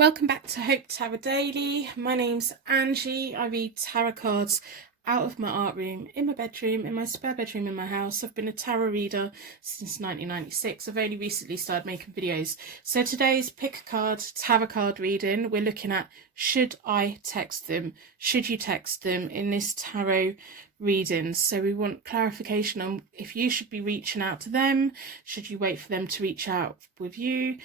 Welcome back to Hope Tarot Daily. My name's Angie. I read tarot cards out of my art room, in my bedroom, in my spare bedroom in my house. I've been a tarot reader since 1996. I've only recently started making videos. So today's pick a card, tarot card reading, we're looking at should I text them? Should you text them in this tarot reading? So we want clarification on if you should be reaching out to them. Should you wait for them to reach out with you?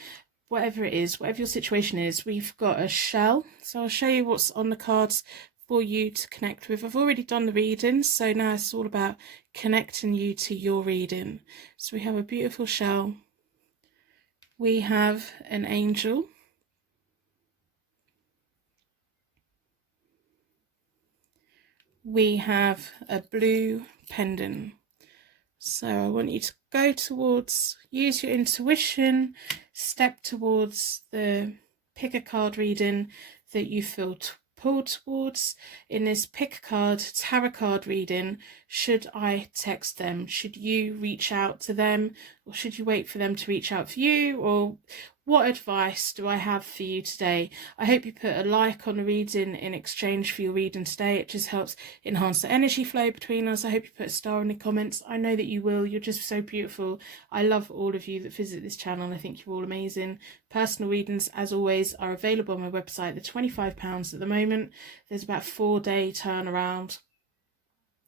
Whatever it is, whatever your situation is, we've got a shell. So I'll show you what's on the cards for you to connect with. I've already done the reading, so now it's all about connecting you to your reading. So we have a beautiful shell. We have an angel. We have a blue pendant. So I want you to go towards, use your intuition, step towards the pick a card reading that you feel pulled towards. In this pick a card, tarot card reading, should I text them? Should you reach out to them? Or should you wait for them to reach out for you? Or what advice do I have for you today? I hope you put a like on the reading in exchange for your reading today. It just helps enhance the energy flow between us. I hope you put a star in the comments. I know that you will. You're just so beautiful. I love all of you that visit this channel. I think you're all amazing. Personal readings, as always, are available on my website. They're £25 at the moment. There's about a 4-day turnaround,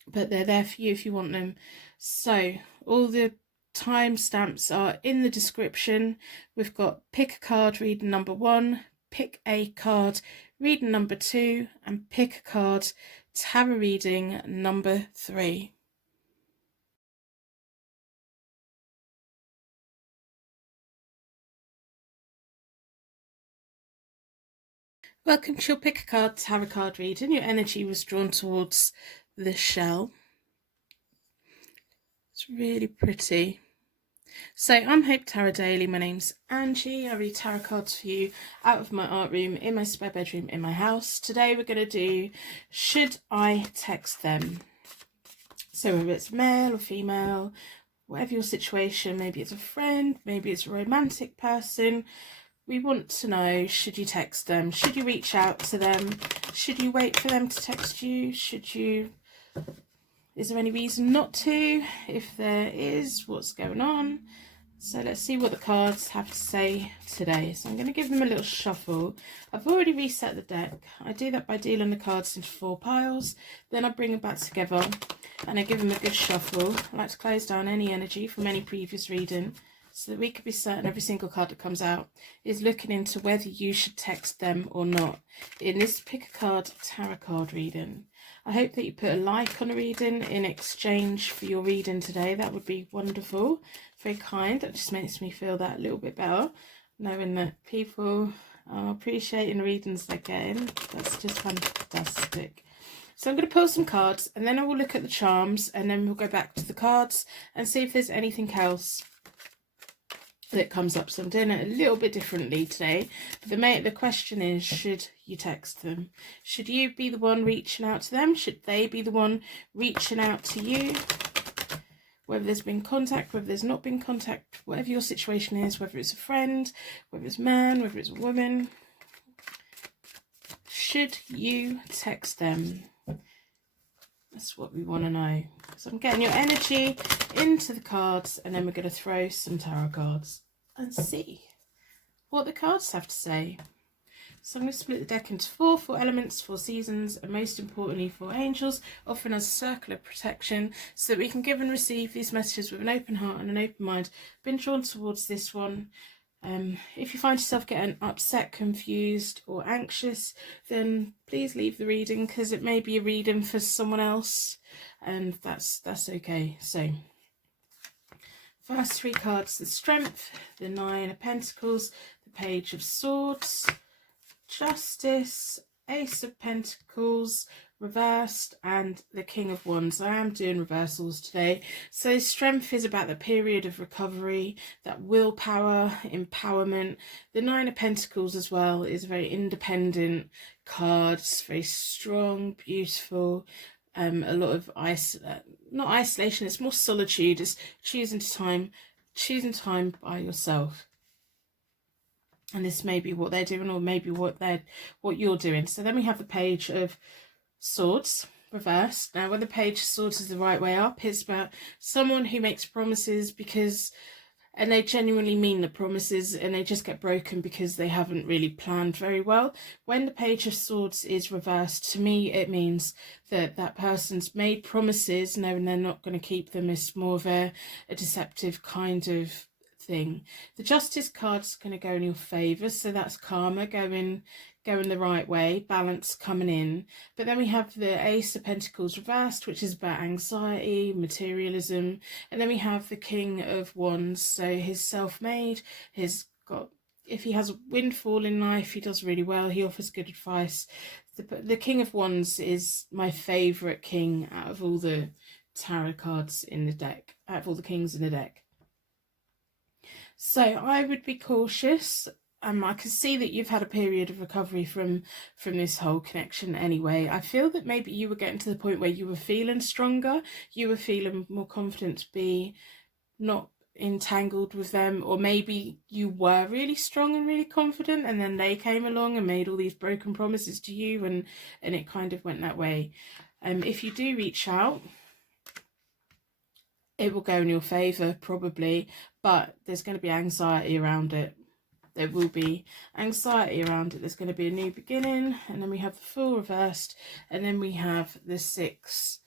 but they're there for you if you want them. So all the timestamps are in the description. We've got pick a card reading number 1, pick a card reading number 2, and pick a card tarot reading number 3. Welcome to your pick a card tarot card reading. Your energy was drawn towards the shell. It's really pretty. So I'm Hope Tarot Daily. My name's Angie. I read tarot cards for you out of my art room, in my spare bedroom, in my house. Today we're going to do should I text them? So whether it's male or female, whatever your situation, maybe it's a friend, maybe it's a romantic person, we want to know, should you text them? Should you reach out to them? Should you wait for them to text you? Is there any reason not to? If there is, what's going on? So let's see what the cards have to say today. So I'm going to give them a little shuffle. I've already reset the deck. I do that by dealing the cards into 4 piles. Then I bring them back together and I give them a good shuffle. I like to close down any energy from any previous reading so that we could be certain every single card that comes out is looking into whether you should text them or not. In this pick a card tarot card reading, I hope that you put a like on the reading in exchange for your reading today. That would be wonderful. Very kind. That just makes me feel that a little bit better, knowing that people are appreciating the readings they're getting. That's just fantastic. So I'm going to pull some cards and then I will look at the charms and then we'll go back to the cards and see if there's anything else that comes up. So I'm doing it a little bit differently today. But the question is, should you text them? Should you be the one reaching out to them? Should they be the one reaching out to you? Whether there's been contact, whether there's not been contact, whatever your situation is, whether it's a friend, whether it's a man, whether it's a woman, should you text them? That's what we want to know. So I'm getting your energy into the cards and then we're going to throw some tarot cards and see what the cards have to say. So I'm going to split the deck into 4 elements, 4 seasons, and most importantly 4 angels, offering us a circle of protection so that we can give and receive these messages with an open heart and an open mind. Been drawn towards this one. If you find yourself getting upset, confused or anxious, then please leave the reading because it may be a reading for someone else and that's okay. So first 3 cards, the Strength, the 9 of Pentacles, the Page of Swords, Justice, Ace of Pentacles reversed, and the King of Wands. I am doing reversals today. So Strength is about the period of recovery, that willpower, empowerment. The 9 of Pentacles as well is a very independent card. It's very strong, beautiful. A lot of not isolation, it's more solitude. It's choosing time by yourself. and this may be what they're doing, or maybe what you're doing. So then we have the Page of Swords reversed. Now when the Page of Swords is the right way up, it's about someone who makes promises and they genuinely mean the promises, and they just get broken because they haven't really planned very well. When the Page of Swords is reversed, to me it means that that person's made promises knowing they're not going to keep them. It's more of a deceptive kind of thing. The Justice card's going to go in your favour, so that's karma going the right way, balance coming in. But then we have the Ace of Pentacles reversed, which is about anxiety, materialism. And then we have the King of Wands, so he's self-made, if he has a windfall in life, he does really well, he offers good advice. The King of Wands is my favourite king out of all the tarot cards in the deck, out of all the kings in the deck. So I would be cautious. I can see that you've had a period of recovery from this whole connection anyway. I feel that maybe you were getting to the point where you were feeling stronger, you were feeling more confident to be not entangled with them, or maybe you were really strong and really confident, and then they came along and made all these broken promises to you, and it kind of went that way. If you do reach out, it will go in your favour probably, but there's going to be anxiety around it. There will be anxiety around it. There's going to be a new beginning, and then we have the Fool reversed, and then we have the Six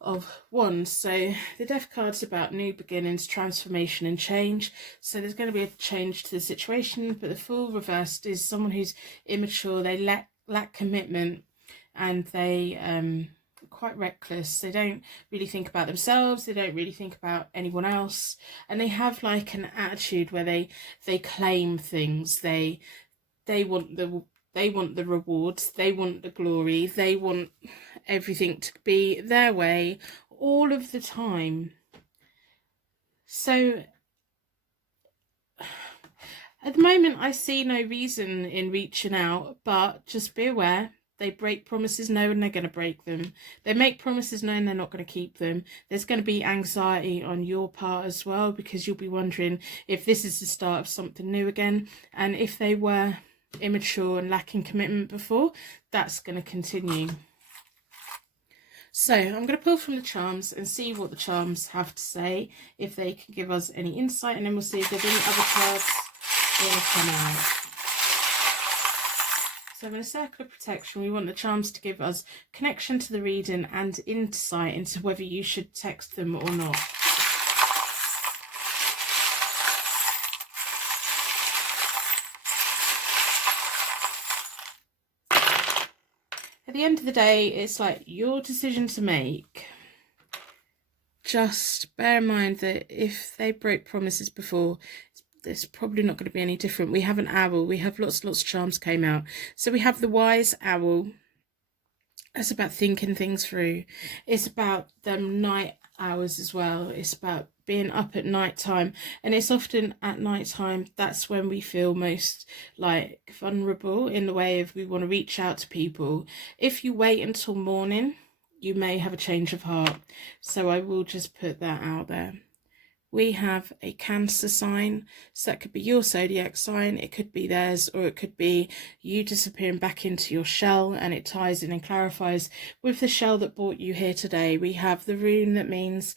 of Wands. So the Death card's about new beginnings, transformation and change. So there's going to be a change to the situation, but the Fool reversed is someone who's immature. They lack commitment, and they quite reckless. They don't really think about themselves, they don't really think about anyone else, and they have like an attitude where they claim things. They want the rewards, they want the glory, they want everything to be their way all of the time. So at the moment I see no reason in reaching out, but just be aware. They break promises knowing they're going to break them. They make promises knowing they're not going to keep them. There's going to be anxiety on your part as well, because you'll be wondering if this is the start of something new again. And if they were immature and lacking commitment before, that's going to continue. So I'm going to pull from the charms and see what the charms have to say, if they can give us any insight, and then we'll see if there's any other cards going to come out. So in a circle of protection, we want the charms to give us connection to the reading and insight into whether you should text them or not. At the end of the day, it's like your decision to make. Just bear in mind that if they broke promises before, it's probably not going to be any different. We have an owl. We have lots of charms came out. So we have the wise owl. It's about thinking things through. It's about them night hours as well. It's about being up at night time. And it's often at night time that's when we feel most like vulnerable, in the way of we want to reach out to people. If you wait until morning, you may have a change of heart. So I will just put that out there. We have a Cancer sign, so that could be your zodiac sign, it could be theirs, or it could be you disappearing back into your shell, and it ties in and clarifies with the shell that brought you here today. We have the rune that means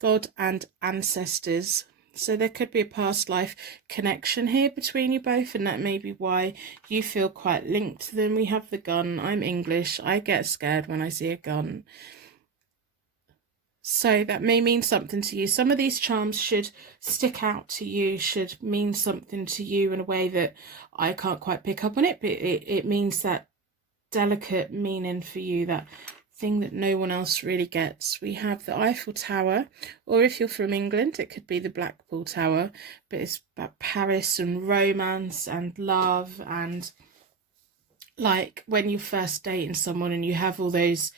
God and ancestors, so there could be a past life connection here between you both, and that may be why you feel quite linked to them. We have the gun. I'm English, I get scared when I see a gun. So that may mean something to you. Some of these charms should stick out to you, should mean something to you in a way that I can't quite pick up on it, but it means that delicate meaning for you, that thing that no one else really gets. We have the Eiffel Tower, or if you're from England, it could be the Blackpool Tower, but it's about Paris and romance and love, and like when you're first dating someone and you have all those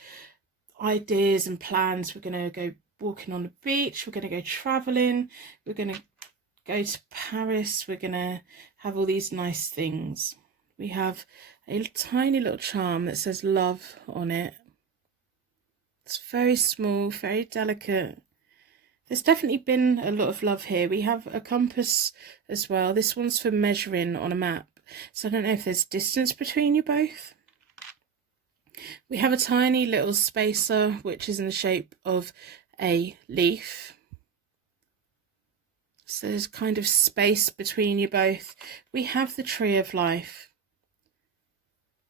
ideas and plans. We're going to go walking on the beach, we're going to go traveling, we're going to go to Paris, we're going to have all these nice things. We have a tiny little charm that says love on it. It's very small, very delicate. There's definitely been a lot of love here. We have a compass as well. This one's for measuring on a map. So I don't know if there's distance between you both. We have a tiny little spacer, which is in the shape of a leaf. So there's kind of space between you both. We have the tree of life.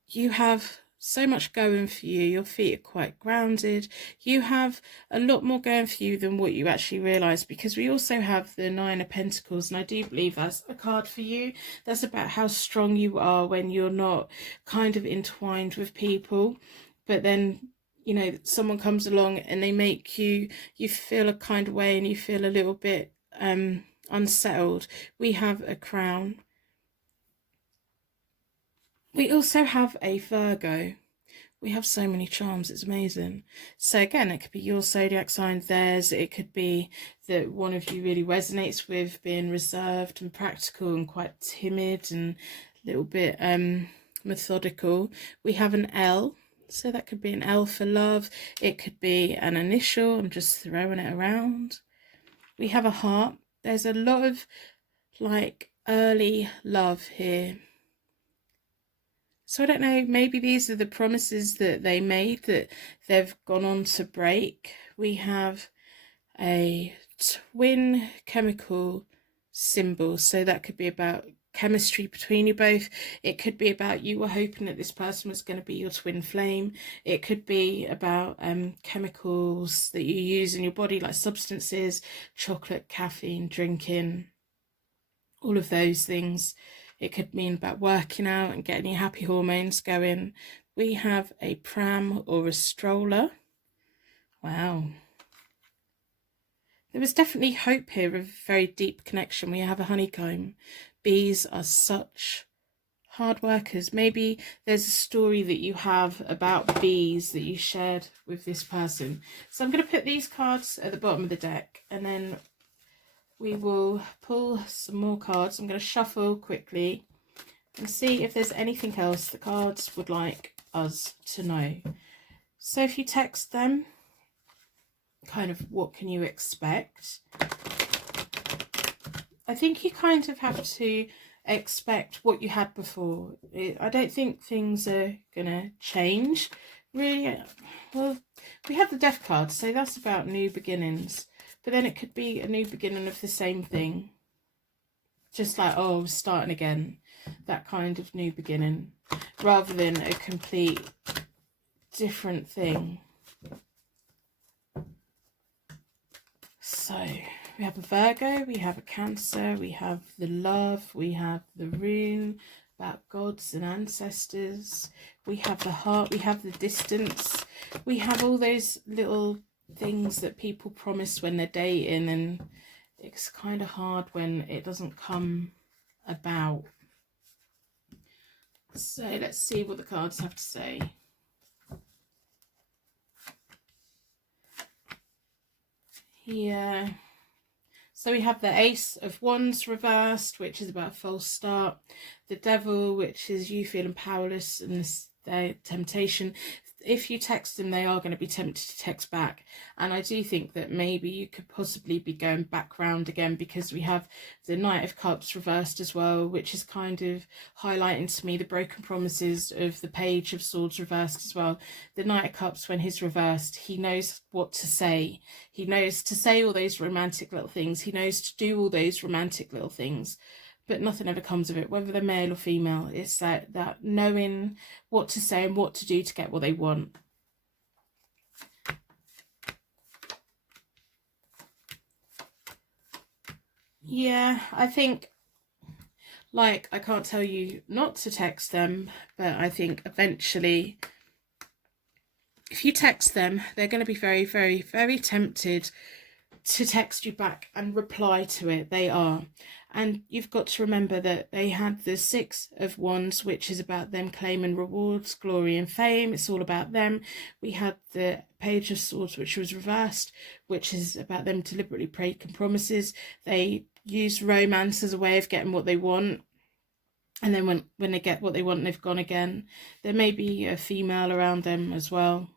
You have so much going for you. Your feet are quite grounded. You have a lot more going for you than what you actually realise, because we also have the Nine of Pentacles, and I do believe that's a card for you. That's about how strong you are when you're not kind of entwined with people, but then, you know, someone comes along and they make you feel a kind of way and you feel a little bit unsettled. We have a crown. We also have a Virgo. We have so many charms, it's amazing. So again, it could be your zodiac sign, theirs. It could be that one of you really resonates with being reserved and practical and quite timid and a little bit methodical. We have an L. So that could be an L for love. It could be an initial. I'm just throwing it around. We have a heart. There's a lot of like early love here. So I don't know, maybe these are the promises that they made that they've gone on to break. We have a twin chemical symbol. So that could be about chemistry between you both. It could be about you were hoping that this person was going to be your twin flame. It could be about chemicals that you use in your body, like substances, chocolate, caffeine, drinking, all of those things. It could mean about working out and getting your happy hormones going. We have a pram or a stroller. Wow. There was definitely hope here of a very deep connection. We have a honeycomb. Bees are such hard workers. Maybe there's a story that you have about bees that you shared with this person. So I'm going to put these cards at the bottom of the deck, and then we will pull some more cards. I'm going to shuffle quickly and see if there's anything else the cards would like us to know. So if you text them, kind of what can you expect? I think you kind of have to expect what you had before. I don't think things are going to change, really. Well, we have the Death card, so that's about new beginnings. But then it could be a new beginning of the same thing. Just like, oh, starting again. That kind of new beginning. Rather than a complete different thing. So, we have a Virgo, we have a Cancer, we have the Love, we have the Rune about gods and ancestors. We have the Heart, we have the Distance. We have all those little things that people promise when they're dating, and it's kind of hard when it doesn't come about. So let's see what the cards have to say. Here, so we have the Ace of Wands reversed, which is about a false start. The Devil, which is you feeling powerless and their temptation. If you text them, they are going to be tempted to text back. And I do think that maybe you could possibly be going back round again, because we have the Knight of Cups reversed as well, which is kind of highlighting to me the broken promises of the Page of Swords reversed as well. The Knight of Cups, when he's reversed, he knows what to say. He knows to say all those romantic little things. He knows to do all those romantic little things. But nothing ever comes of it, whether they're male or female. It's that knowing what to say and what to do to get what they want. Yeah, I think, like, I can't tell you not to text them, but I think eventually, if you text them, they're going to be very, very, very tempted to text you back and reply to it. They are. And you've got to remember that they had the Six of Wands, which is about them claiming rewards, glory and fame. It's all about them. We had the Page of Swords, which was reversed, which is about them deliberately breaking promises. They use romance as a way of getting what they want. And then when they get what they want, they've gone again. There may be a female around them as well.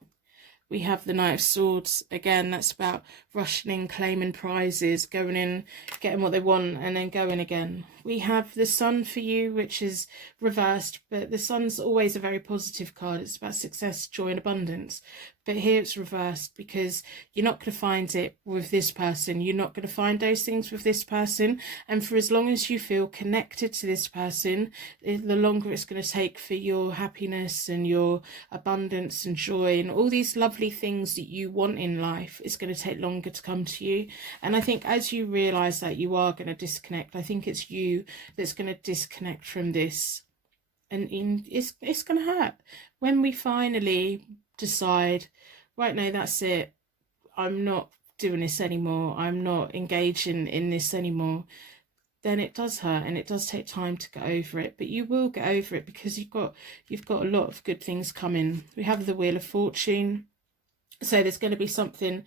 We have the Knight of Swords. Again, that's about rushing in, claiming prizes, going in, getting what they want, and then going again. We have the Sun for you, which is reversed, but the Sun's always a very positive card. It's about success, joy, and abundance. But here it's reversed because you're not going to find it with this person. You're not going to find those things with this person. And for as long as you feel connected to this person, the longer it's going to take for your happiness and your abundance and joy and all these lovely things that you want in life, it's going to take longer to come to you. And I think as you realize that you are going to disconnect, I think it's you that's going to disconnect from this. And it's going to hurt when we finally decide, right, no, that's it, I'm not doing this anymore, I'm not engaging in this anymore. Then it does hurt, and it does take time to get over it, but you will get over it because you've got a lot of good things coming. We have the Wheel of Fortune, so there's going to be something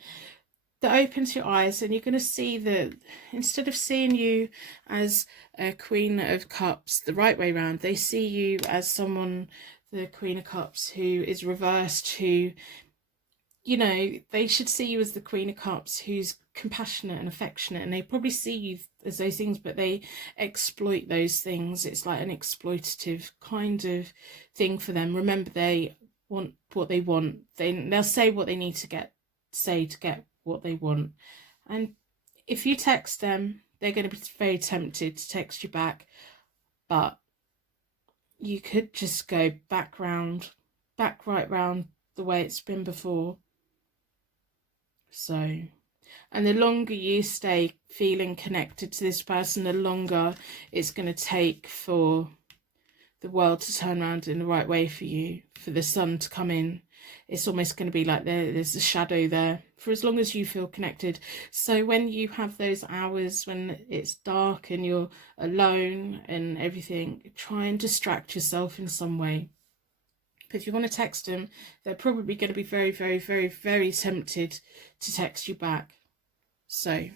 that opens your eyes, and you're going to see that instead of seeing you as a Queen of Cups the right way round, they see you as someone, the Queen of Cups, who is reversed, who, you know, they should see you as the Queen of Cups who's compassionate and affectionate, and they probably see you as those things, but they exploit those things. It's like an exploitative kind of thing for them. Remember, they want what they want. They'll say what they need to say to get what they want. And if you text them, they're going to be very tempted to text you back, but you could just go back right round the way it's been before. So, and the longer you stay feeling connected to this person, the longer it's going to take for the world to turn around in the right way for you, for the sun to come in. It's almost going to be like there's a shadow there for as long as you feel connected. So when you have those hours when it's dark and you're alone and everything, try and distract yourself in some way. But if you want to text them, they're probably going to be very, very, very, very tempted to text you back. So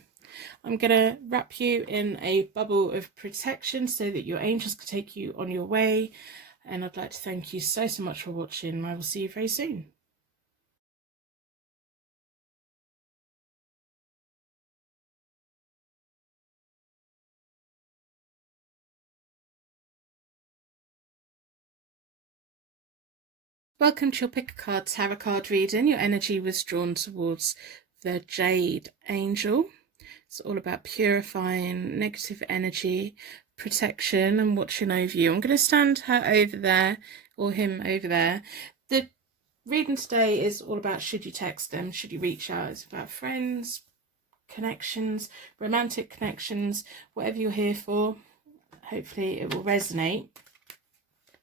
I'm going to wrap you in a bubble of protection so that your angels can take you on your way. And I'd like to thank you so much for watching. I will see you very soon. Welcome to your Pick a Card Tarot card reading. Your energy was drawn towards the Jade Angel. It's all about purifying negative energy, protection, and watching over you. I'm going to stand her over there, or him over there. The reading today is all about, should you text them, should you reach out. It's about friends, connections, romantic connections, whatever you're here for. Hopefully it will resonate.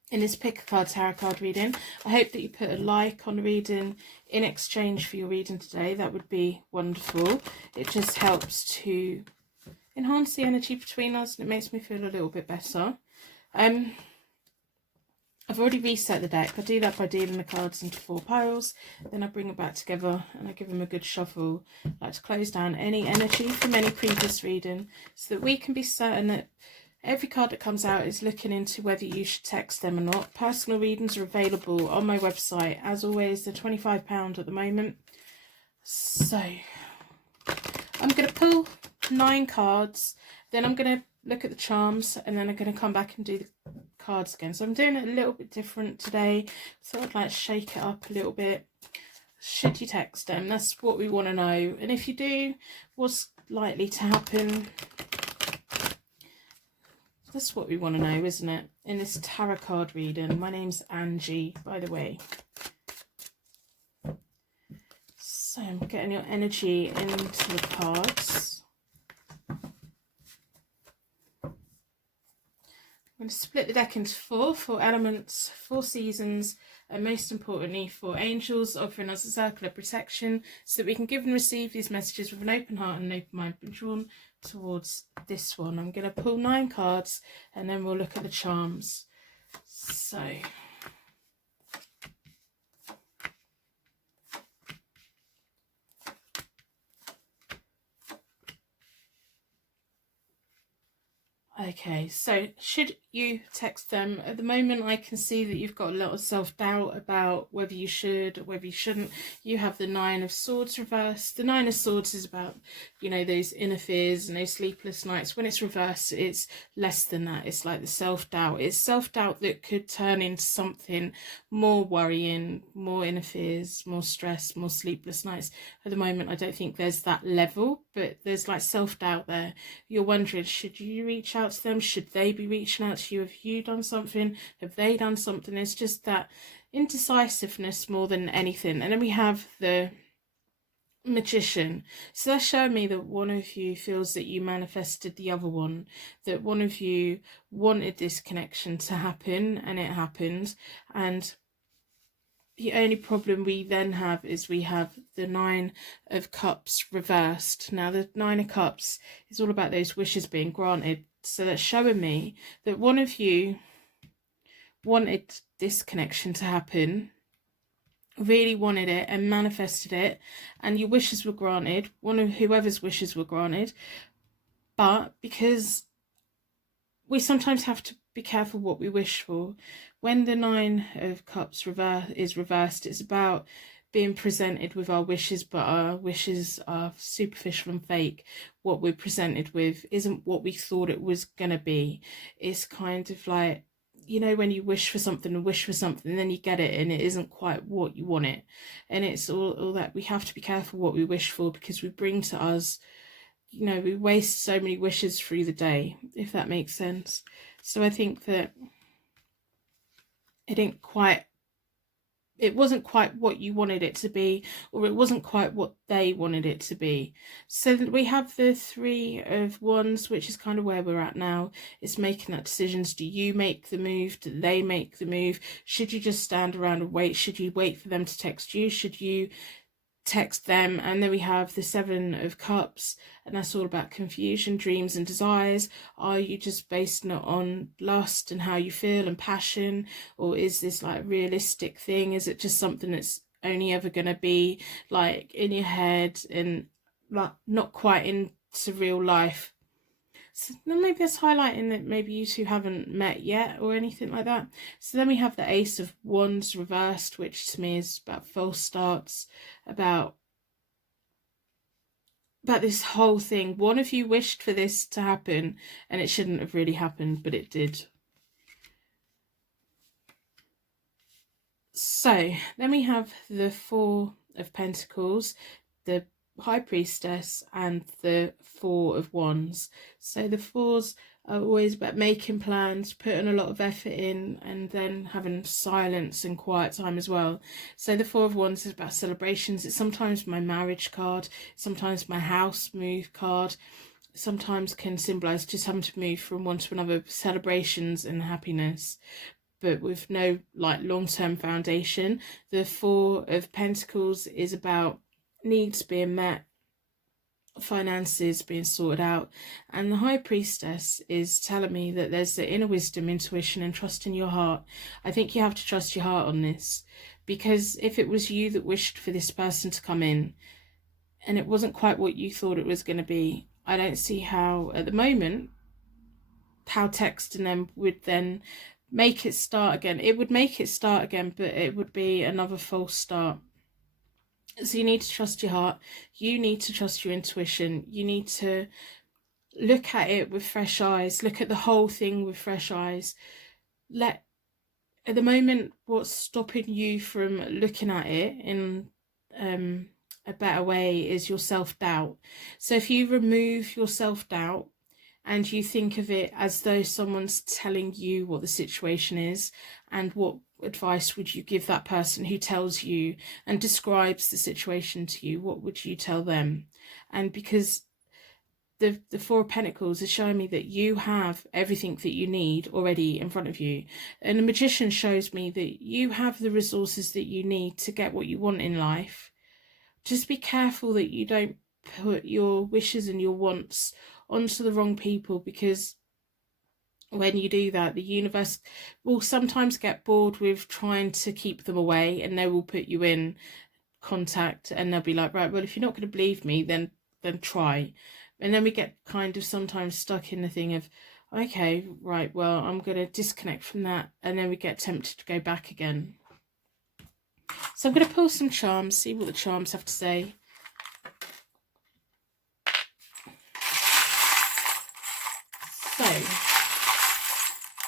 In this Pick a Card Tarot card reading, I hope that you put a like on the reading in exchange for your reading today. That would be wonderful. It just helps to enhance the energy between us, and it makes me feel a little bit better. I've already reset the deck. I do that by dealing the cards into 4 piles. Then I bring them back together and I give them a good shuffle. I like to close down any energy from any previous reading so that we can be certain that every card that comes out is looking into whether you should text them or not. Personal readings are available on my website. As always, they're £25 at the moment. So I'm going to pull 9 cards. Then I'm going to look at the charms, and then I'm going to come back and do the cards again. So I'm doing it a little bit different today. So I'd like to shake it up a little bit. Should you text them? That's what we want to know. And if you do, what's likely to happen? That's what we want to know, isn't it? In this tarot card reading. My name's Angie, by the way. So I'm getting your energy into the cards. I'm going to split the deck into 4 elements, 4 seasons, and most importantly 4 angels, offering us a circle of protection so that we can give and receive these messages with an open heart and an open mind. Been drawn towards this one. I'm going to pull 9 cards and then we'll look at the charms. So Okay, so should you text them? At the moment, I can see that you've got a lot of self-doubt about whether you should or whether you shouldn't. You have the Nine of Swords reversed. The Nine of Swords is about, you know, those inner fears and those sleepless nights. When it's reversed, it's less than that. It's like the self-doubt. It's self-doubt that could turn into something more worrying, more inner fears, more stress, more sleepless nights. At the moment, I don't think there's that level, but there's like self-doubt there. You're wondering, should you reach out to them? Should they be reaching out to you? Have you done something? Have they done something? It's just that indecisiveness more than anything. And then we have the Magician. So that's showing me that one of you feels that you manifested the other one, that one of you wanted this connection to happen and it happened. And the only problem we then have is we have the Nine of Cups reversed. Now, the Nine of Cups is all about those wishes being granted. So that's showing me that one of you wanted this connection to happen, really wanted it and manifested it, and your wishes were granted. One of whoever's wishes were granted. But because we sometimes have to be careful what we wish for. When the Nine of Cups is reversed, it's about being presented with our wishes, but our wishes are superficial and fake. What we're presented with isn't what we thought it was going to be. It's kind of like, you know, when you wish for something and wish for something, and then you get it and it isn't quite what you want it. And it's all that. We have to be careful what we wish for, because we bring to us, you know, we waste so many wishes through the day, if that makes sense. So I think that it wasn't quite what you wanted it to be, or it wasn't quite what they wanted it to be. So that we have the Three of Wands, which is kind of where we're at now. It's making that decisions. Do you make the move? Do they make the move? Should you just stand around and wait? Should you wait for them to text you? Should you text them? And then we have the Seven of Cups, and that's all about confusion, dreams and desires. Are you just basing it on lust and how you feel and passion, or is this like a realistic thing? Is it just something that's only ever going to be like in your head and like not quite into real life? So then maybe that's highlighting that maybe you two haven't met yet or anything like that. So then we have the Ace of Wands reversed, which to me is about false starts, about this whole thing. One of you wished for this to happen and it shouldn't have really happened, but it did. So then we have the Four of Pentacles, the High Priestess, and the Four of Wands. So the fours are always about making plans, putting a lot of effort in, and then having silence and quiet time as well. So the Four of Wands is about celebrations. It's sometimes my marriage card, sometimes my house move card, sometimes can symbolize just having to move from one to another, celebrations and happiness, but with no like long-term foundation. The Four of Pentacles is about needs being met, finances being sorted out, and the High Priestess is telling me that there's the inner wisdom, intuition, and trust in your heart. I think you have to trust your heart on this, because if it was you that wished for this person to come in and it wasn't quite what you thought it was going to be, I don't see how at the moment how texting them would then make it start again. It would make it start again, but it would be another false start. So you need to trust your heart. You need to trust your intuition. You need to look at it with fresh eyes. Look at the whole thing with fresh eyes. At the moment, what's stopping you from looking at it in a better way is your self-doubt. So if you remove your self-doubt and you think of it as though someone's telling you what the situation is, and what advice would you give that person who tells you and describes the situation to you? What would you tell them? And because the Four of Pentacles is showing me that you have everything that you need already in front of you. And the Magician shows me that you have the resources that you need to get what you want in life. Just be careful that you don't put your wishes and your wants onto the wrong people, because when you do that, the universe will sometimes get bored with trying to keep them away, and they will put you in contact and they'll be like, right, well, if you're not going to believe me, then try. And then we get kind of sometimes stuck in the thing of, Okay, right, well, I'm going to disconnect from that, and then we get tempted to go back again. So I'm going to pull some charms, see what the charms have to say. So,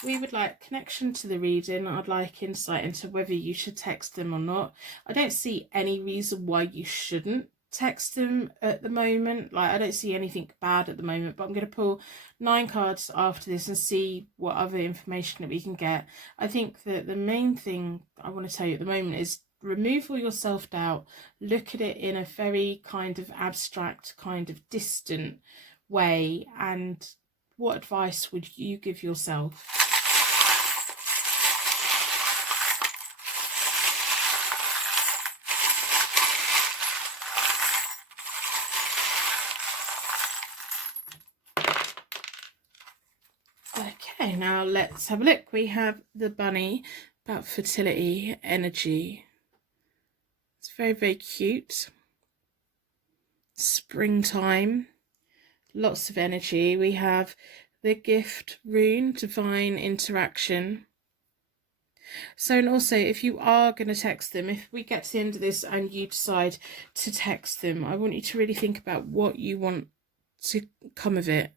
we would like connection to the reading. I'd like insight into whether you should text them or not. I don't see any reason why you shouldn't text them at the moment. Like, I don't see anything bad at the moment, but I'm going to pull 9 cards after this and see what other information that we can get. I think that the main thing I want to tell you at the moment is remove all your self-doubt. Look at it in a very kind of abstract, kind of distant way, and what advice would you give yourself? Okay, now let's have a look. We have the bunny about fertility, energy. It's very, very cute. Springtime, lots of energy. We have the gift rune, divine interaction. So, and also, if you are going to text them, if we get to the end of this and you decide to text them, I want you to really think about what you want to come of it.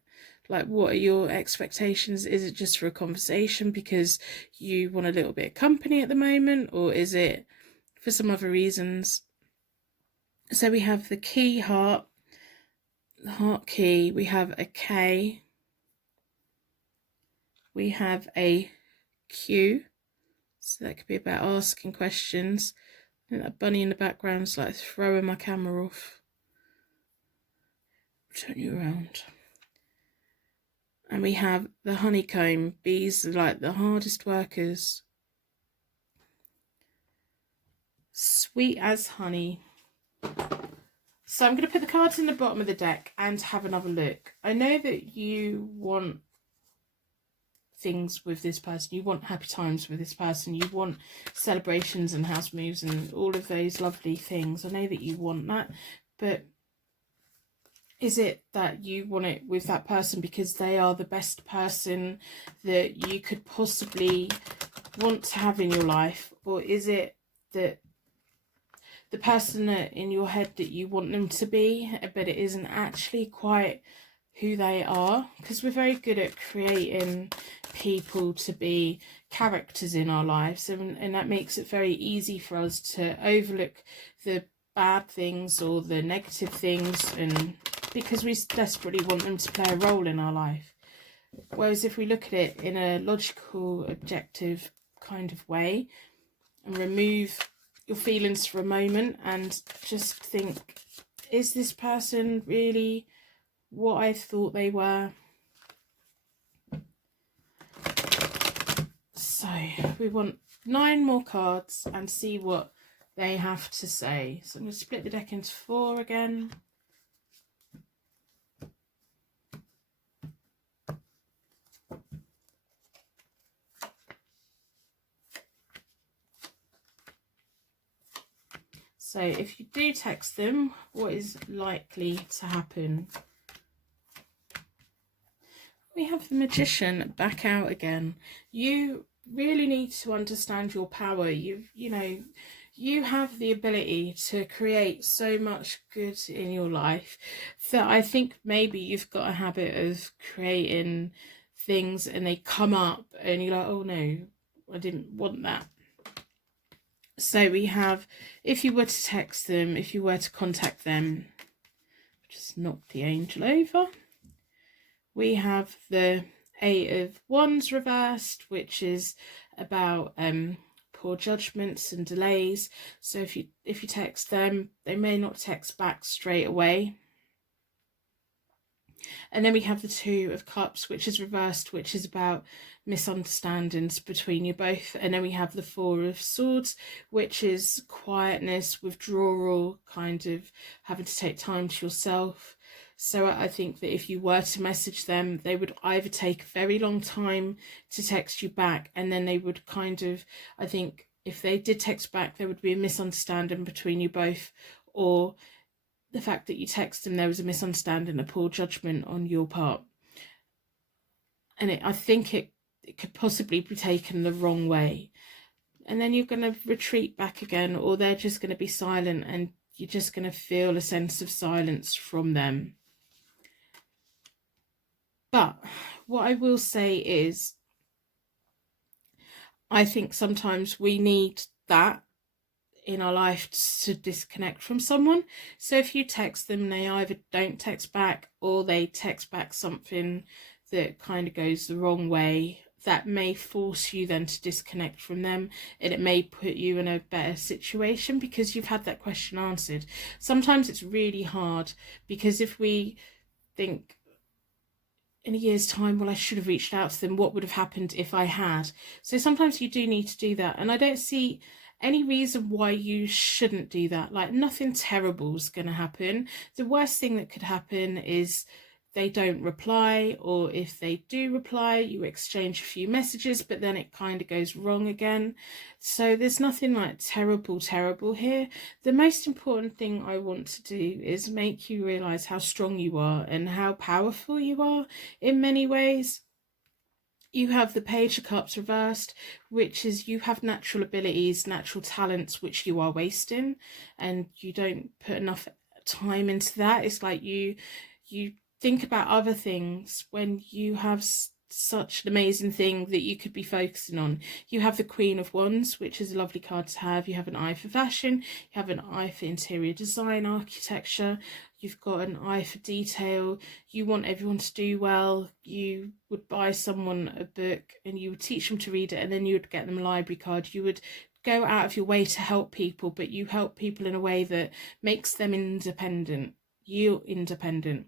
Like, what are your expectations? Is it just for a conversation because you want a little bit of company at the moment, or is it for some other reasons? So we have the key heart, the heart key, we have a K, we have a Q, so that could be about asking questions. I think that bunny in the background is like throwing my camera off. Turn you around. And we have the honeycomb. Bees are like the hardest workers. Sweet as honey. So I'm going to put the cards in the bottom of the deck and have another look. I know that you want things with this person. You want happy times with this person. You want celebrations and house moves and all of those lovely things. I know that you want that. But is it that you want it with that person because they are the best person that you could possibly want to have in your life? Or is it that the person in your head that you want them to be, but it isn't actually quite who they are? Because we're very good at creating people to be characters in our lives, and that makes it very easy for us to overlook the bad things or the negative things, and because we desperately want them to play a role in our life. Whereas if we look at it in a logical, objective kind of way and remove your feelings for a moment and just think, is this person really what I thought they were? So we want 9 more cards and see what they have to say. So I'm going to split the deck into 4 again. So if you do text them, what is likely to happen? We have the Magician back out again. You really need to understand your power. You know, you have the ability to create so much good in your life that I think maybe you've got a habit of creating things and they come up and you're like, oh no, I didn't want that. So we have, if you were to text them, if you were to contact them, just knock the angel over. We have the 8 of Wands reversed, which is about poor judgments and delays. So if you text them, they may not text back straight away. And then we have the 2 of Cups, which is reversed, which is about misunderstandings between you both. And then we have the 4 of Swords, which is quietness, withdrawal, kind of having to take time to yourself. So I think that if you were to message them, they would either take a very long time to text you back, and then they would kind of, I think if they did text back, there would be a misunderstanding between you both, or the fact that you text them, there was a misunderstanding, a poor judgment on your part. and I think it could possibly be taken the wrong way. And then you're going to retreat back again, or they're just going to be silent and you're just going to feel a sense of silence from them. But what I will say is, I think sometimes we need that in our life to disconnect from someone. So if you text them and they either don't text back, or they text back something that kind of goes the wrong way, that may force you then to disconnect from them, and it may put you in a better situation because you've had that question answered. Sometimes it's really hard, because if we think in a year's time, well, I should have reached out to them, what would have happened if I had? So sometimes you do need to do that, and I don't see any reason why you shouldn't do that. Like, nothing terrible is going to happen. The worst thing that could happen is they don't reply, or if they do reply, you exchange a few messages, but then it kind of goes wrong again. So there's nothing like terrible here. The most important thing I want to do is make you realize how strong you are and how powerful you are in many ways. You have the Page of Cups reversed, which is you have natural abilities, natural talents, which you are wasting, and you don't put enough time into that. It's like you think about other things when you have such an amazing thing that you could be focusing on. You have the Queen of Wands, which is a lovely card to have. You have an eye for fashion, you have an eye for interior design, architecture, you've got an eye for detail, you want everyone to do well. You would buy someone a book and you would teach them to read it, and then you would get them a library card. You would go out of your way to help people, but you help people in a way that makes them independent. You're independent.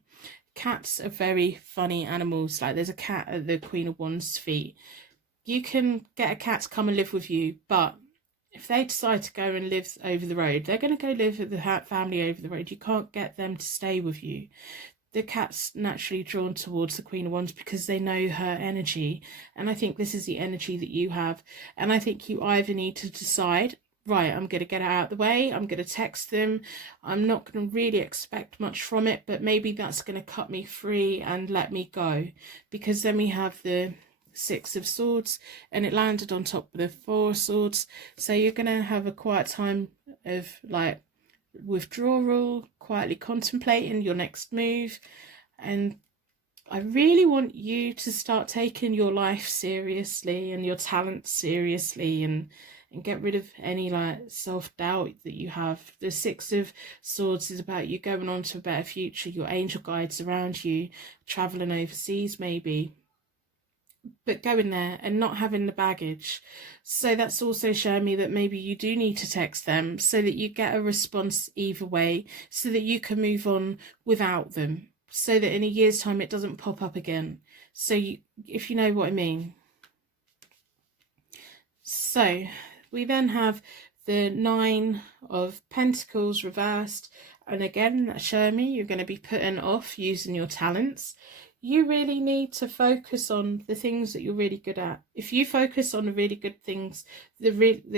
Cats are very funny animals. Like, there's a cat at the Queen of Wands' feet. You can get a cat to come and live with you, but if they decide to go and live over the road, they're going to go live with the family over the road. You can't get them to stay with you. The cat's naturally drawn towards the Queen of Wands because they know her energy, and I think this is the energy that you have. And I think you either need to decide, right, I'm going to get it out of the way, I'm going to text them, I'm not going to really expect much from it, but maybe that's going to cut me free and let me go. Because then we have the Six of Swords, and it landed on top of the Four of Swords. So you're going to have a quiet time of like withdrawal, quietly contemplating your next move. And I really want you to start taking your life seriously and your talent seriously, and get rid of any like self-doubt that you have. The Six of Swords is about you going on to a better future, your angel guides around you, traveling overseas maybe, but going there and not having the baggage. So that's also showing me that maybe you do need to text them so that you get a response either way, so that you can move on without them, so that in a year's time it doesn't pop up again. So you, if you know what I mean. So we then have the Nine of Pentacles reversed, and again that's showing me you're going to be putting off using your talents. You really need to focus on the things that you're really good at. If you focus on the really good things, the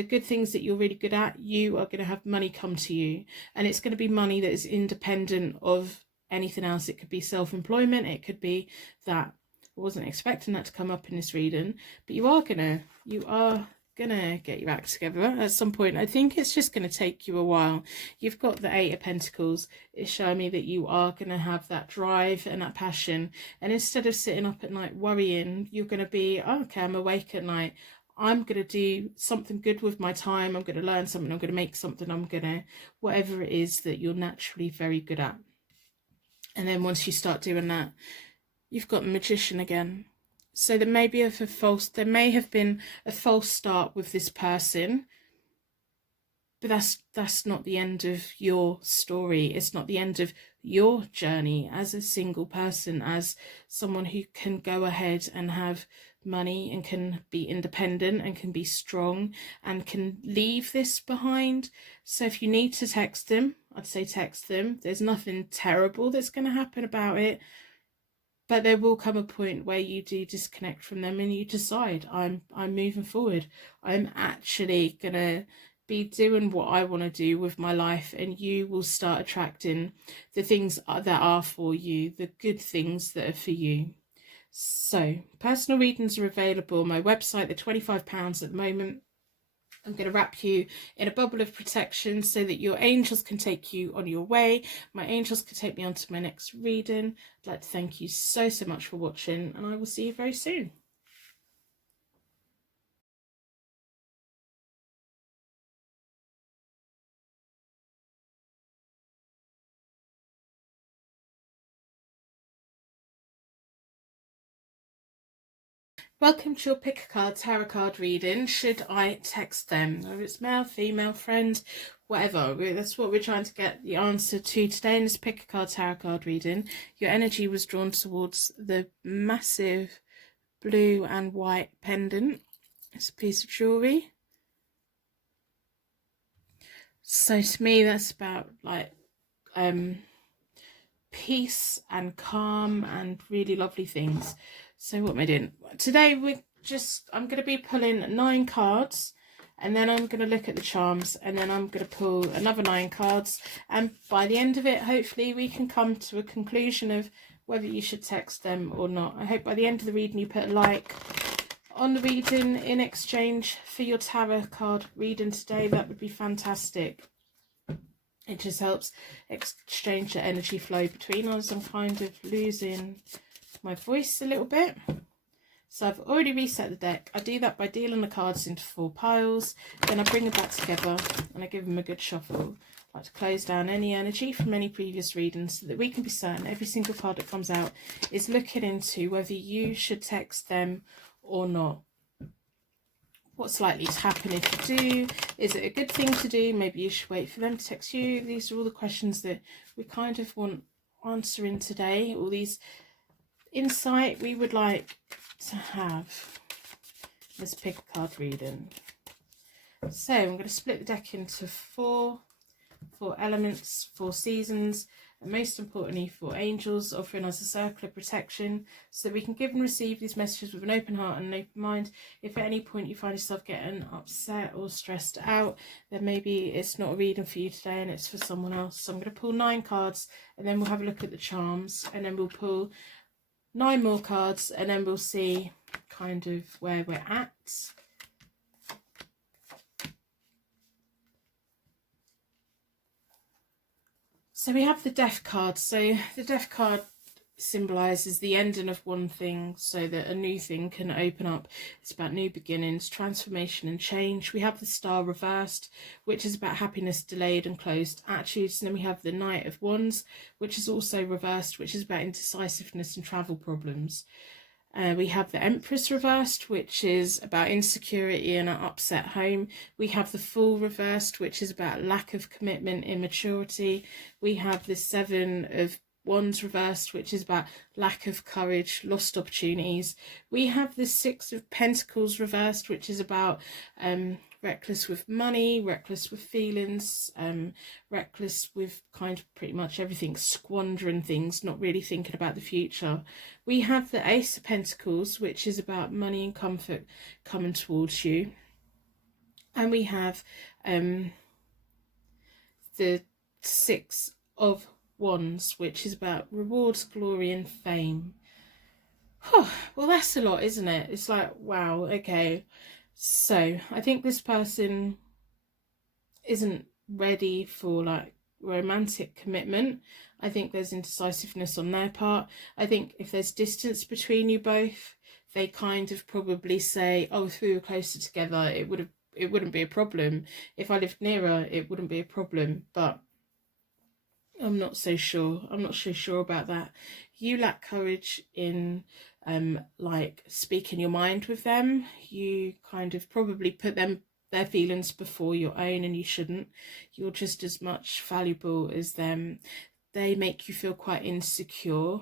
good things that you're really good at, you are going to have money come to you, and it's going to be money that is independent of anything else. It could be self-employment, it could be that. I wasn't expecting that to come up in this reading, but you are gonna get your act together at some point. I think it's just going to take you a while. You've got the Eight of Pentacles. It's showing me that you are going to have that drive and that passion, and instead of sitting up at night worrying, you're going to be, oh, okay, I'm awake at night, I'm going to do something good with my time, I'm going to learn something, I'm going to make something, I'm going to, whatever it is that you're naturally very good at. And then once you start doing that, you've got the Magician again. So there may have been a false start with this person, but that's not the end of your story. It's not the end of your journey as a single person, as someone who can go ahead and have money and can be independent and can be strong and can leave this behind. So if you need to text them, I'd say text them. There's nothing terrible that's going to happen about it. But there will come a point where you do disconnect from them and you decide, I'm moving forward. I'm actually going to be doing what I want to do with my life, and you will start attracting the things that are for you, the good things that are for you. So personal readings are available on my website. They're £25 at the moment. I'm going to wrap you in a bubble of protection so that your angels can take you on your way. My angels can take me on to my next reading. I'd like to thank you so much for watching, and I will see you very soon. Welcome to your pick a card tarot card reading. Should I text them? Whether it's male, female, friend, whatever. That's what we're trying to get the answer to today in this pick a card tarot card reading. Your energy was drawn towards the massive blue and white pendant. It's a piece of jewellery. So to me that's about like peace and calm and really lovely things. So what am I doing today? I'm going to be pulling 9 cards, and then I'm going to look at the charms, and then I'm going to pull another 9 cards, and by the end of it hopefully we can come to a conclusion of whether you should text them or not. I hope by the end of the reading you put a like on the reading in exchange for your tarot card reading today. That would be fantastic. It just helps exchange the energy flow between us. I'm kind of losing my voice a little bit. So I've already reset the deck. I do that by dealing the cards into 4 piles. Then I bring them back together and I give them a good shuffle. I like to close down any energy from any previous readings so that we can be certain every single card that comes out is looking into whether you should text them or not. What's likely to happen if you do? Is it a good thing to do? Maybe you should wait for them to text you. These are all the questions that we kind of want answering today. All these insight we would like to have. Let's pick a card reading. So I'm going to split the deck into 4 elements, 4 seasons, and most importantly 4 angels, offering us a circle of protection so that we can give and receive these messages with an open heart and an open mind. If at any point you find yourself getting upset or stressed out, then maybe it's not a reading for you today and it's for someone else. So I'm going to pull 9 cards, and then we'll have a look at the charms, and then we'll pull 9 more cards, and then we'll see kind of where we're at. So we have the Death card. So the Death card symbolises the ending of one thing so that a new thing can open up. It's about new beginnings, transformation and change. We have the Star reversed, which is about happiness delayed and closed attitudes. And then we have the Knight of Wands, which is also reversed, which is about indecisiveness and travel problems. We have the Empress reversed, which is about insecurity and an upset home. We have the Fool reversed, which is about lack of commitment, immaturity. We have the 7 of Wands reversed, which is about lack of courage, lost opportunities. We have the 6 of Pentacles reversed, which is about reckless with money, reckless with feelings, reckless with kind of pretty much everything, squandering things, not really thinking about the future. We have the Ace of Pentacles, which is about money and comfort coming towards you. And we have the 6 of Wands, which is about rewards, glory and fame. Well, that's a lot, isn't it? It's like, wow, okay. So I think this person isn't ready for like romantic commitment. I think there's indecisiveness on their part. I think if there's distance between you both, they kind of probably say, oh, if we were closer together, it wouldn't be a problem. If I lived nearer, it wouldn't be a problem. But I'm not so sure. I'm not so sure about that. You lack courage in like speaking your mind with them. You kind of probably put their feelings before your own, and you shouldn't. You're just as much valuable as them. They make you feel quite insecure.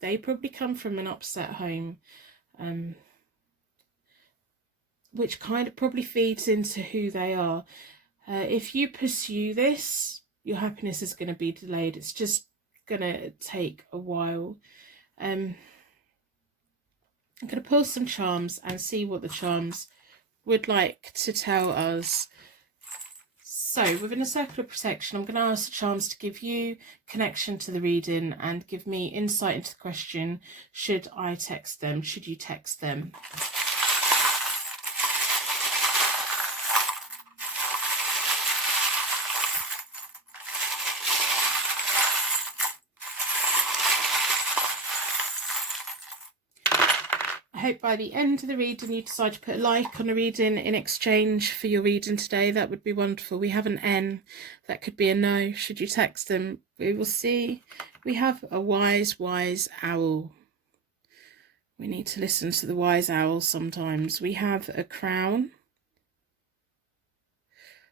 They probably come from an upset home, which kind of probably feeds into who they are. If you pursue this, your happiness is going to be delayed. It's just going to take a while. I'm going to pull some charms and see what the charms would like to tell us. So within a circle of protection, I'm going to ask the charms to give you connection to the reading and give me insight into the question, should I text them? Should you text them? I hope by the end of the reading you decide to put a like on the reading in exchange for your reading today. That would be wonderful. We have an N. That could be a no. Should you text them? We will see. We have a wise owl. We need to listen to the wise owl sometimes. We have a crown.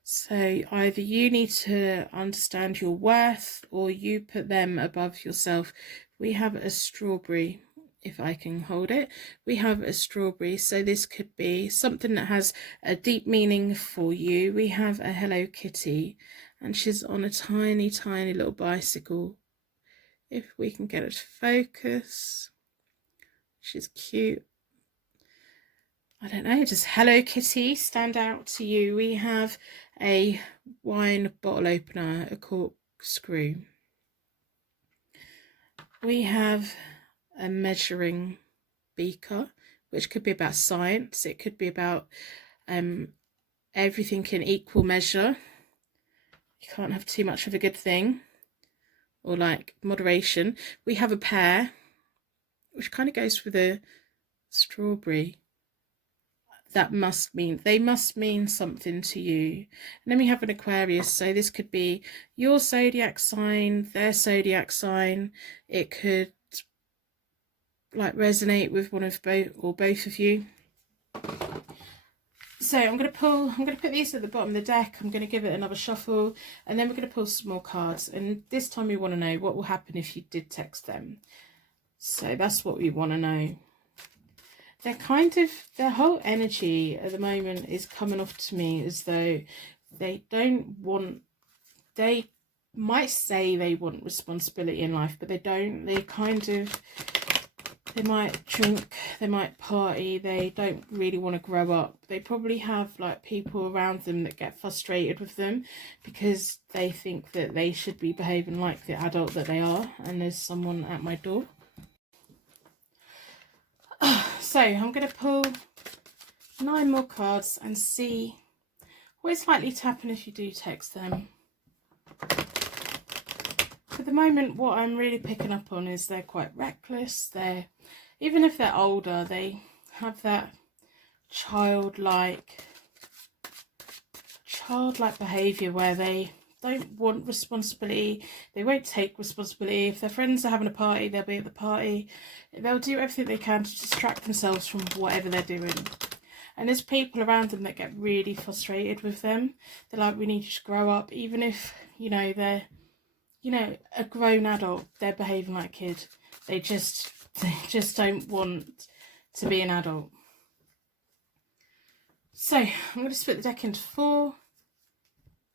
So either you need to understand your worth or you put them above yourself. We have a strawberry. If I can hold it, we have a strawberry, so this could be something that has a deep meaning for you. We have a Hello Kitty, and she's on a tiny little bicycle. If we can get it to focus, she's cute. I don't know, does Hello Kitty stand out to you? We have a wine bottle opener, a corkscrew. We have a measuring beaker, which could be about science. It could be about everything in equal measure. You can't have too much of a good thing, or like moderation. We have a pear, which kind of goes with a strawberry. That must mean, they must mean something to you. And then we have an Aquarius, so this could be your zodiac sign, their zodiac sign. It could like resonate with one of both or both of you. So I'm going to put these at the bottom of the deck. I'm going to give it another shuffle, and then we're going to pull some more cards, and this time we want to know what will happen if you did text them. So that's what we want to know. They're kind of, their whole energy at the moment is coming off to me as though they don't want, they might say they want responsibility in life, but they don't. They kind of, they might drink, they might party, they don't really want to grow up. They probably have like people around them that get frustrated with them because they think that they should be behaving like the adult that they are, and there's someone at my door. So I'm going to pull 9 more cards and see what is likely to happen if you do text them. For the moment, what I'm really picking up on is they're quite reckless. They're, even if they're older, they have that childlike behaviour where they don't want responsibility. They won't take responsibility. If their friends are having a party, they'll be at the party. They'll do everything they can to distract themselves from whatever they're doing. And there's people around them that get really frustrated with them. They're like, we need you to grow up. Even if, you know, they're, you know, a grown adult, they're behaving like a kid. They just don't want to be an adult. So I'm going to split the deck into 4.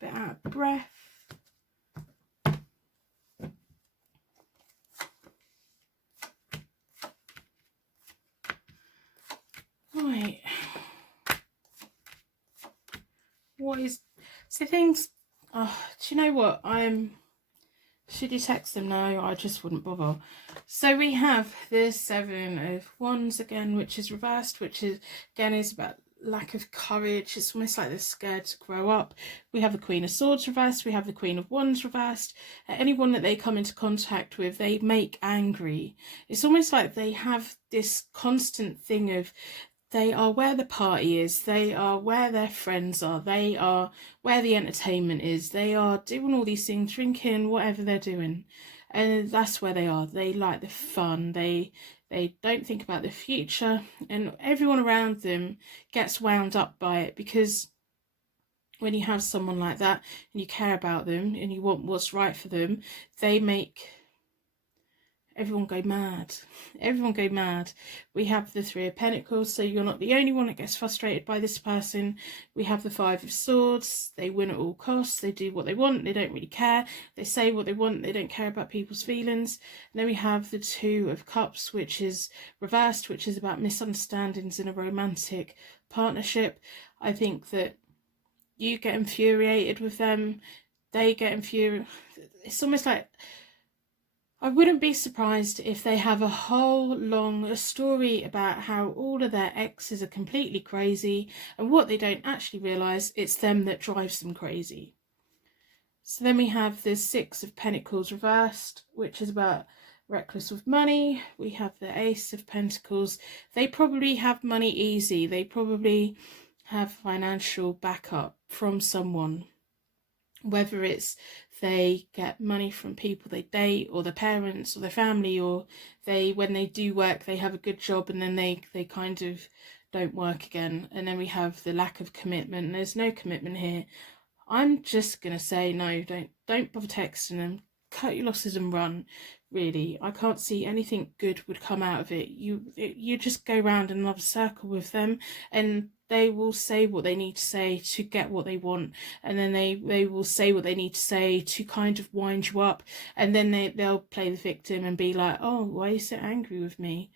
Bit out of breath. Right. What is, so things, oh, do you know what, should you text them? No, I just wouldn't bother. So we have the 7 of Wands again, which is reversed, which is again is about lack of courage. It's almost like they're scared to grow up. We have the Queen of Swords reversed. We have the Queen of Wands reversed. Anyone that they come into contact with, they make angry. It's almost like they have this constant thing of, they are where the party is, they are where their friends are, they are where the entertainment is, they are doing all these things, drinking, whatever they're doing, and that's where they are. They like the fun, they don't think about the future, and everyone around them gets wound up by it, because when you have someone like that and you care about them and you want what's right for them, they make everyone go mad. Everyone go mad. We have the 3 of Pentacles, so you're not the only one that gets frustrated by this person. We have the 5 of Swords. They win at all costs. They do what they want. They don't really care. They say what they want. They don't care about people's feelings. And then we have the 2 of Cups, which is reversed, which is about misunderstandings in a romantic partnership. I think that you get infuriated with them, they get infuriated. It's almost like, I wouldn't be surprised if they have a whole long story about how all of their exes are completely crazy, and what they don't actually realise, it's them that drives them crazy. So then we have the Six of Pentacles reversed, which is about reckless with money. We have the Ace of Pentacles. They probably have money easy. They probably have financial backup from someone. Whether it's they get money from people they date, or their parents, or their family, or when they do work, they have a good job and then they kind of don't work again. And then we have the lack of commitment. There's no commitment here. I'm just gonna say no, don't bother texting them. Cut your losses and run. Really, I can't see anything good would come out of it. You just go round another circle with them, and they will say what they need to say to get what they want, and then they will say what they need to say to kind of wind you up, and then they'll play the victim and be like, oh, why are you so angry with me?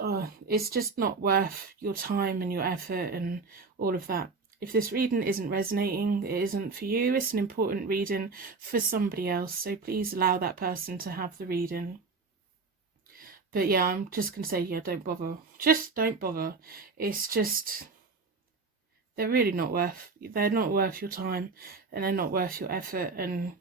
Oh, it's just not worth your time and your effort and all of that. If this reading isn't resonating, it isn't for you. It's an important reading for somebody else, so please allow that person to have the reading. But yeah, I'm just going to say, yeah, don't bother. Just don't bother. It's just, they're really not worth your time, and they're not worth your effort, and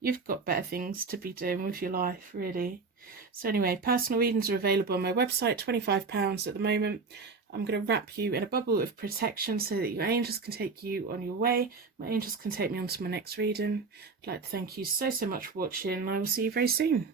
you've got better things to be doing with your life, really. So anyway, personal readings are available on my website, £25 at the moment. I'm going to wrap you in a bubble of protection so that your angels can take you on your way. My angels can take me on to my next reading. I'd like to thank you so much for watching, and I will see you very soon.